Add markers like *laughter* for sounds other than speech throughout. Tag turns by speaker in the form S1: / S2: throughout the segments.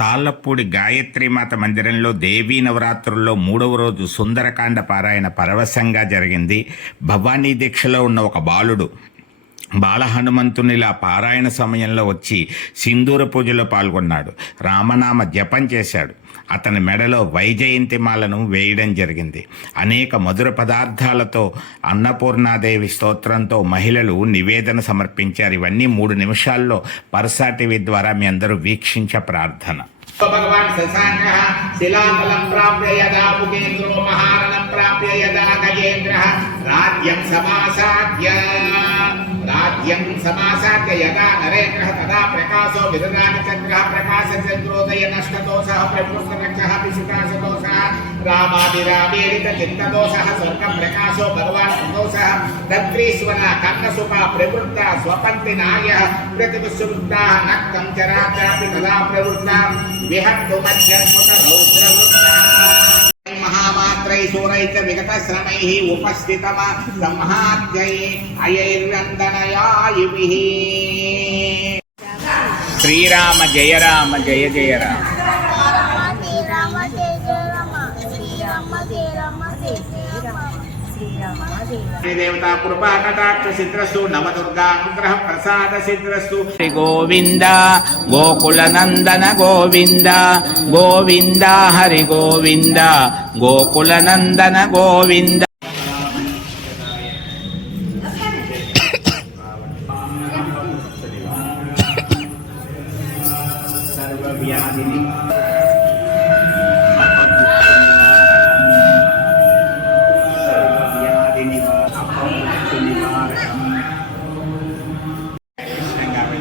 S1: తాళ్ళపూడి గాయత్రీమాత మందిరంలో దేవీ నవరాత్రుల్లో మూడవ రోజు సుందరకాండ పారాయణ పరవశంగా జరిగింది. భవానీ దీక్షలో ఉన్న ఒక బాలుడు బాలహనుమంతునిలా పారాయణ సమయంలో వచ్చి సింధూర పూజలో పాల్గొన్నాడు. రామనామ జపం చేశాడు. అతని మెడలో వైజయంతిమాలను వేయడం జరిగింది. అనేక మధుర పదార్థాలతో అన్నపూర్ణాదేవి స్తోత్రంతో మహిళలు నివేదన సమర్పించారు. ఇవన్నీ మూడు నిమిషాల్లో పరసా టీవీ ద్వారా మీ అందరూ వీక్షించ ప్రార్థన.
S2: భగవాన్ శశాంకः శిలాఫలం ప్రాప్య యదా ముఖేంద్రో మహారణం ప్రాప్య యదా గజేంద్రः. రాజ్యం సమాసాద్య రాజ్యం సమాసాద్య యదా నరేంద్రः తదా ప్రకాశో విదదాని చంద్రः ప్రకాశచంద్రోదయ నష్టదోషः ప్రకృష్టరక్షः పిశుకాశదోషः రామాదిరామేరిత చిత్తదోషः స్వర్గ ప్రకాశో భగవాన్ దోషः దత్రీశ్వర కర్ణసుప ప్రవృత్త స్వపంతి నాయ ప్రతివిశుద్ధ నక్తం చరాచాపి తదా మహామాత్రై శూరైచ విగత శ్రమై ఉపస్థితమ సంహాద్యై అయైర్వందనయాయుభిః
S1: శ్రీరామ జయ రామ జయ జయ రామ.
S3: రామ జయ రామ జయ జయ రామ శ్రీరామ జయ రామ జయ జయ రామ శ్రీరామ జయ రామ
S2: దేవతా కృపా కటాక్ష సిద్రస్సు నవదుర్గా అనుగ్రహ ప్రసాద సిద్రస్సు
S1: శ్రీ గోవింద గోకుల నందన గోవింద గోవింద హరి గోవింద గోకుల నందన గోవింద. *coughs*
S2: సర్వవ్యాధిని సర్వవ్యాధిని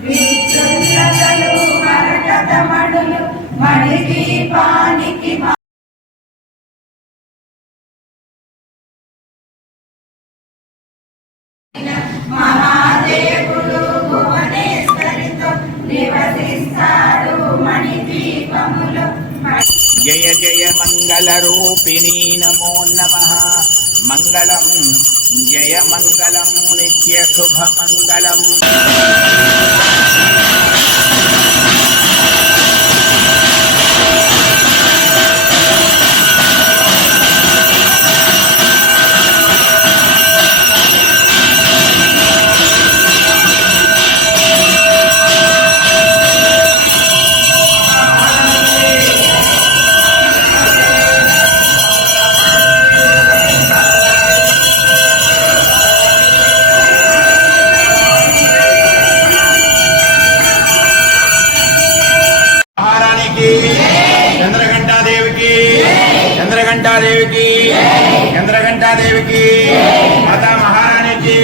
S2: సుందరకాశ పారాయణ
S4: మహాదేవుడు భువనేశ్వరితో నివసిస్తాడు
S1: జయ జయ మంగళ రూపిణీ నమో నమ. మంగళం జయమంగళం నిత్య
S2: శుభమంగళం చంద్రఘంటాదేవికి చంద్రఘంటాదేవికి మాతా మహారాణికి